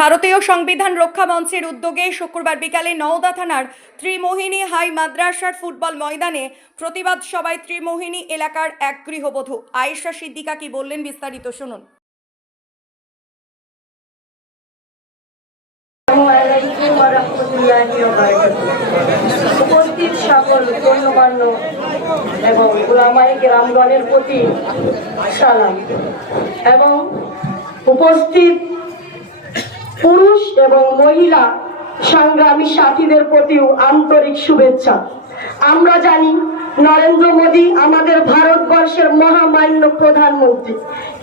ভারতীয় সংবিধান রক্ষা মঞ্চের উদ্যোগে শুক্রবার বিকালে নওদা থানার ত্রিমোহিনী হাই মাদ্রাসার ফুটবল ময়দানে প্রতিবাদ সভায় ত্রিমোহিনী এলাকার এক গৃহবধূ। আয়েশা সিদ্দিকা কি বললেন বিস্তারিত শুনুন। প্রতি উপস্থিত পুরুষ এবং মহিলা সংগ্রামী সাথীদের প্রতিও আন্তরিক শুভেচ্ছা। আমরা জানি নরেন্দ্র মোদী আমাদের ভারতবর্ষের মহামান্য প্রধানমন্ত্রী।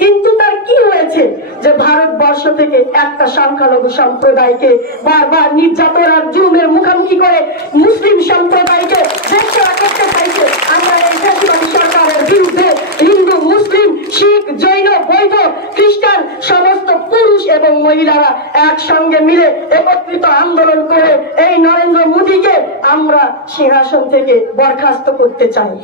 কিন্তু তার কি হয়েছে যে ভারতবর্ষ থেকে একটা সংখ্যালঘু সম্প্রদায়কে বারবার নির্যাতন আর জুমের মুখোমুখি করে মুসলিম সম্প্রদায়কে দেশসেবা করতে চাইছে আমরা এই ফ্যাসিবাদী সরকারের বিরুদ্ধে হিন্দু মুসলিম শিখ জৈন বৈধ খ্রিস্টান সমস্ত পুরুষ এবং মহিলারা একসঙ্গে মিলে একত্রিত আন্দোলন করে এই নরেন্দ্র মোদীকে আমরা সিংহাসন থেকে বরখাস্ত করতে চাই।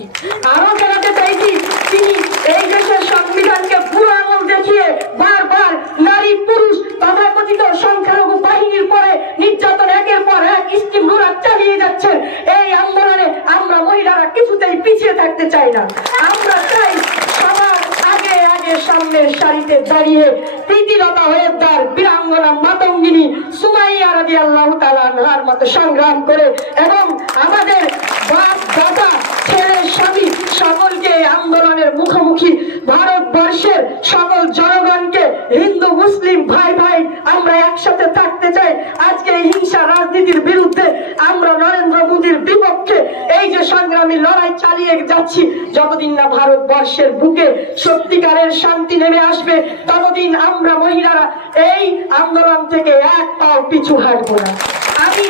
আরও জানাতে চাইছি, তিনি এই দেশের সংবিধানকে পুরো আঙুল দেখিয়ে বারবার নারী, পুরুষ তথাকথিত সংখ্যালঘু বাহিনীর পরে নির্যাতন একের পর এক স্টিম রুলার চালিয়ে যাচ্ছেন। এই আন্দোলনে আমরা মহিলারা কিছুতেই পিছিয়ে থাকতে চাই না। আমরা চাই সবার আগে আগে সামনের সারিতে দাঁড়িয়ে প্রীতিলতা হয়ে তার বীরাঙ্গনা মাতঙ্গিনী সুমাইয়া রাজি আল্লাহ তালার মতো সংগ্রাম করে এবং আমাদের বাপ দাদা ছেলে, স্বামী সকলকে আন্দোলনের মুখোমুখি ভারতবর্ষের সকল জনগণকে হিন্দু, মুসলিম ভাই ভাই আমরা একসাথে থাকতে চাই। আজকে হিংসা রাজনীতির বিরুদ্ধে আমরা নরেন্দ্র মোদীর বিপক্ষে এই যে সংগ্রামী লড়াই চালিয়ে যাচ্ছি। যতদিন না ভারতবর্ষের বুকে সত্যিকারের শান্তি নেমে আসবে, ততদিন আমরা মহিলারা এই আন্দোলন থেকে এক পাও পিছু হাঁটবো না। আমি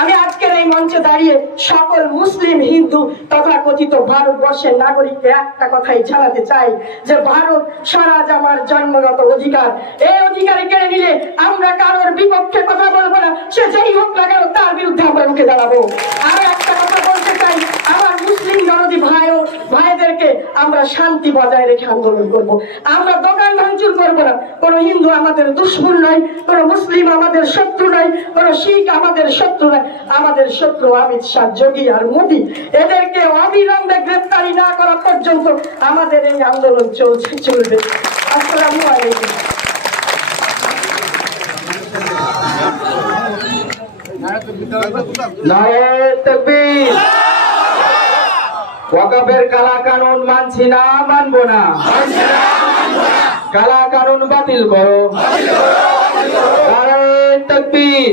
আমি আজকের এই মঞ্চে দাঁড়িয়ে সকল মুসলিম, হিন্দু তথা কথিত ভারতবর্ষের নাগরিককে একটা কথাই জানাতে চাই, যে ভারত স্বরাজ আমার জন্মগত অধিকার। এই অধিকারে কেড়ে নিলে আমরা কারোর বিপক্ষে কথা বলব না, সে যেই হোক না কেন তার বিরুদ্ধে আমরা রুখে দাঁড়াবো আর একটা কথা বলতে চাই আমার মুসলিম জনদী ভাই ভাইদেরকে আমরা শান্তি বজায় রেখে আন্দোলন করব। আমরা দোকান ভাঙচুর করব না। কোনো হিন্দু আমাদের দুশ্মন নয় কোনো মুসলিম আমাদের শত্রু নয় কোনো শিখ আমাদের শত্রু নয়। আমাদের শত্রু অমিত শাহ যোগী আর মোদী। এদেরকে অবিলম্বে গ্রেপ্তারি না করা পর্যন্ত আমাদের এই আন্দোলন চলছে চলবে। আসসালামু আলাইকুম। নারে তকবীর। ওয়াকফের কালা কানুন মানছি না মানব না। কালা কানুন বাতিল করো। তকবীর।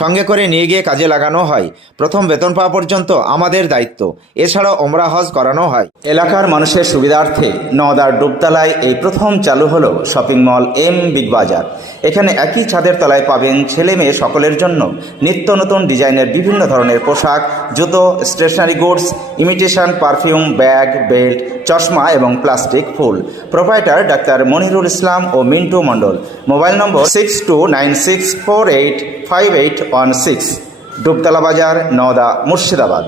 সঙ্গে করে নিয়ে গিয়ে কাজে লাগানো হয়। প্রথম বেতন পাওয়া পর্যন্ত আমাদের দায়িত্ব। এছাড়াও ওমরা হজ করানো হয়। এলাকার মানুষের সুবিধার্থে নওদার ডুবতলায় এই প্রথম চালু হলো শপিং মল এম বিগ বাজার। এখানে একই ছাদের তলায় পাবেন ছেলে মেয়ে সকলের জন্য নিত্য নতুন ডিজাইনের বিভিন্ন ধরনের পোশাক, জুতো stationery goods imitation perfume bag belt চশমা এবং প্লাস্টিক ফুল। প্রোভাইডার ডাক্তার মনিরুল ইসলাম ও Mintu Mondal. Mobile number six two nine six four eight five eight one six Dubtala বাজার নওদা মুর্শিদাবাদ।